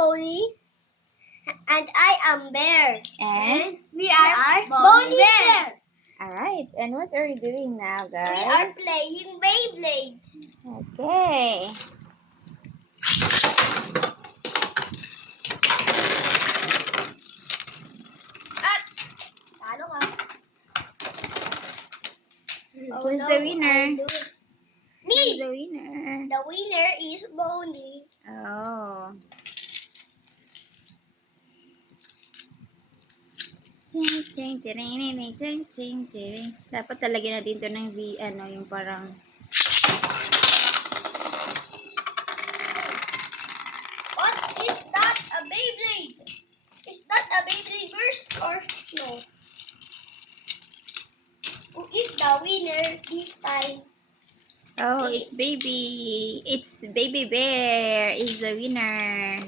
Bonnie. And I am Bear. And we are Bonnie Bear. alright, and what are you doing now, We are guys? playing Beyblades. Okay. Talo ka. Who's the winner? I lose. Who's Me! the winner? The winner is Bonnie. Oh. Ting, ting, tiring, ting, ting, tiring. Dapat talagyan natin ito ng yung parang... What is that? A Beyblade? Is that a Beyblade burst or no? Who is the winner this time? Oh, it's Baby Bear is the winner.